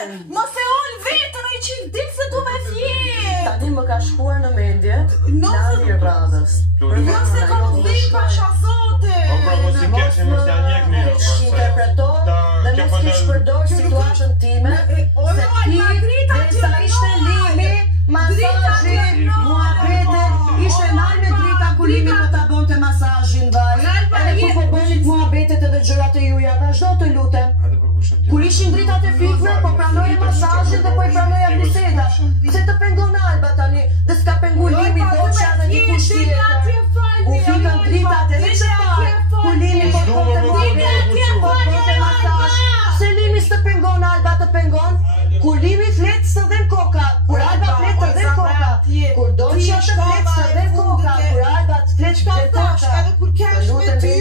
Mos e ol vetën ai që dik se du me fjet. Tani më ka shkuar në mendje Lani Radhës. Mos e kam dik pasha zote. Po pra mos i kesh mos ja njekni. Interpreto dhe mos kish përdor situatën time se ti derisa ishte limi, masazhi, muhabete, ishte nalë me drita ku limi po ta bonte masazhin vaj. Edhe ku po bënit muhabetet edhe gjërat e juja, vazhdo të lutem. Kur ishin dritat e fikme, po pranoje masazhin dhe po i pranoja biseda. Se të pengon Alba tani, dhe s'ka pengu limi doqja dhe dikush tjetër. Ku fikan dritat edhe që parë, ku limi po bënte masazh. Se limi s'të pengon Alba të pengon, kur limi flet së dhe koka, kur Alba flet të dhe koka, kur doqja të flet së dhe koka, kur Alba të flet të dhe koka. Edhe kur kesh me ty,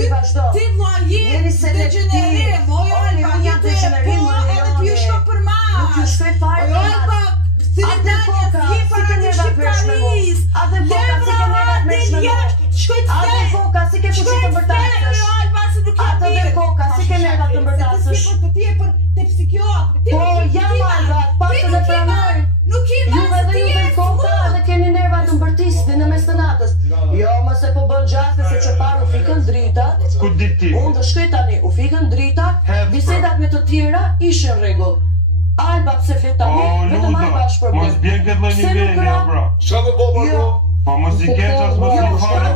ti vla je degenerim, Alba je degenerim, edhe ti shko për ma. Nuk ju shkoj fare për ma. Atë koka, si ke nervat mërshme. Atë koka, si ke nervat mërshme. Atë koka, si ke fuqi të mbërtasësh. Atë dhe koka, si ke nervat të mbërtasësh. Ti e për te psikiatri. Po, jam Alba, pasën e pranoj. Juve dhe juve koka dhe keni nervat të mbërtisni në mes të natës. Jo, mëse po bën gjatë se që parë u fikën dritat. Ku dit ti? Unë të shkoj tani, u fikën dritat, bisedat me të tjera ishin rregull. Alba pse flet tani, vetëm Alba është problem. Mos bjen këtë lloj niveli, bra. Çka do bëj bro? Po mos i kesh as mos i fare.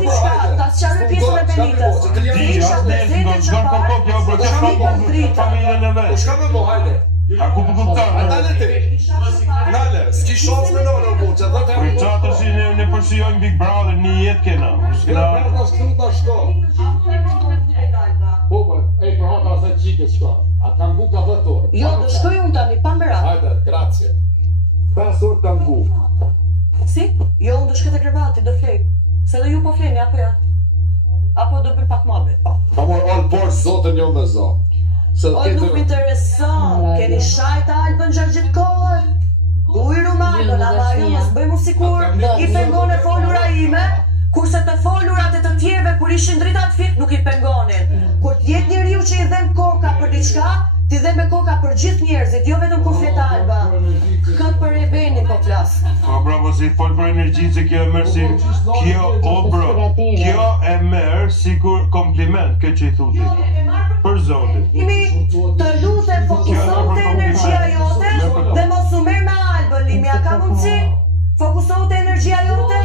Ta sqaroj pjesën e Benitës. Ti atë do zgjon po kokë, bro, çka ka familjen e vet. Çka do bëj, hajde. A ku po kupton? Nale ti. Nale, s'ki shans me nona po, çfarë do të Po çata si ne përshijojmë Big Brother, një jetë kena. bëj? Tash këtu tash shko. Po, e për hata asaj çikës shko. A kanë buka vëtor. Jo, do shkoj unë tani, pa mbera. Hajde, grazie. 5 orë kanë bu. Si? Jo, unë do shkoj te krevati, do flej. Se dhe ju po fleni, apo ja? Apo do bëj pak mohabet, po. Pa mor all por zotën jo me zot. Se O, nuk m'intereson, keni shajt Albën gjatë gjithë kohën. Ujru Mardo, lavaju, mos bëjmu sikur i pengon e folura ime, kurse të folurat e të tjerve kur ishin dritat fik nuk i pengonin. Kur t'jet njeriu që i dhem koka për diçka, ti dhe me koka për gjithë njerëzit, jo vetëm kur flet Alba. Këtë për e benin po flas. Po bra, mos i fol për energjinë se kjo e merr si kjo e merr sikur kompliment këtë që i thuti. Për zotin. Imi, të lutem fokusohu te energjia jote dhe mos u merr me Albën, Limi, a ka mundsi? Fokusohu te energjia jote?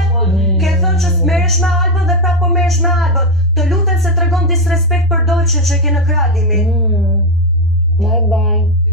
Ke thënë që s'merresh me Albën dhe prapë po merresh me Albën. Të lutem se tregon disrespekt për Dolçën që e ke në krah, Limi. Bye bye.